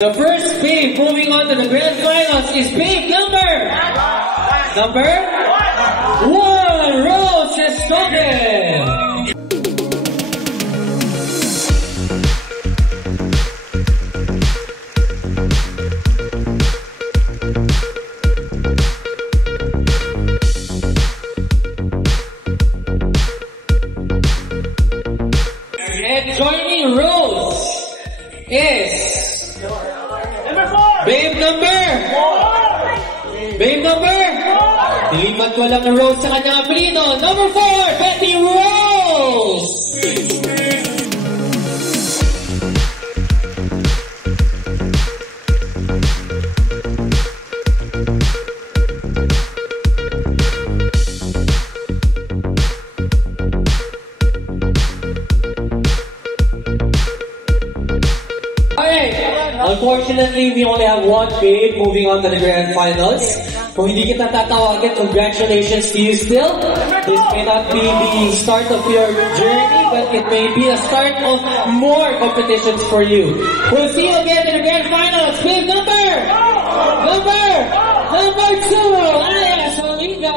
The first babe moving on to the grand finals is babe number 1, Rose Escobar. And joining Rose is Babe number! Dilipat ko lang ng Rose sa kanyang apelido. Number 4, Betty Rose! Unfortunately, we only have one babe moving on to the grand finals. Kung hindi kita tatawagin, congratulations to you still. This may not be the start of your journey, but it may be a start of more competitions for you. We'll see you again in the grand finals. Babe number 2, Alex Oliva.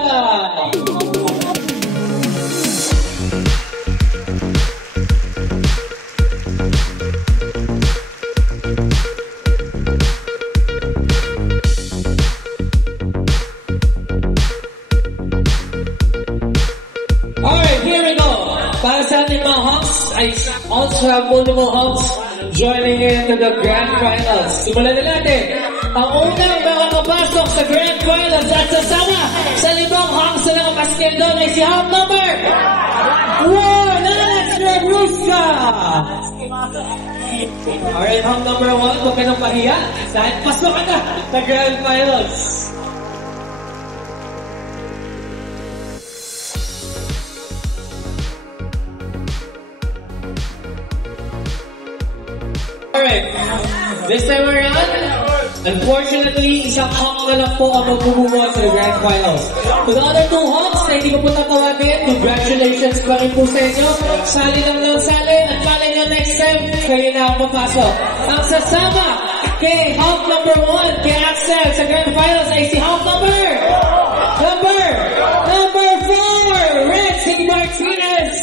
Alright, here we go. Para sa ating mga Hawks, I also have multiple Hawks joining into the grand finals. Simulan na natin. Ang unang makakapasok sa grand finals at sasama sa 5 Hawks na nakapaskin doon ay si Hawk number 1, Alex Rebruska. Alright, Hawk number 1, huwag ka nang pahiya. Dahil pasok ka na sa grand finals. Alright, this time around, unfortunately, isang Hawk na lang po ang magbububuhan sa grand finals. To the other 2 Hawks na hindi ko po tatawagin, congratulations pa rin po sa inyo. Sali lang ng sali, at malay nyo next time, kayo na ang papasok. Ang sasama kay Hawk number 1, kay Axel sa grand finals ay si Hawk number 4, Rick Martinez.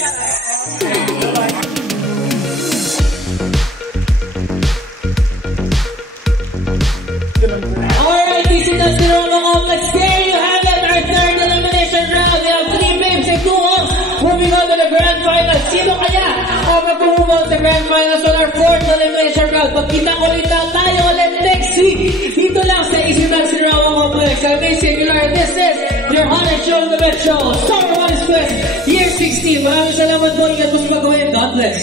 Alright, this is the Siroma Complex. There you have it, our third elimination round. We have 3 babes and 2 Hawks moving on to the grand finals. Sino kaya ang magbububuhan sa grand finals on our 4th elimination round? Pagkita ko rin tayo ulit next week. Dito lang sa Isitan Siroma Complex. I'm Vince Singular. This is your Honest Show in the Metro. Summer Honest Quest, Year 16. Maraming salamat po. Ingat po sa pagawin. God bless.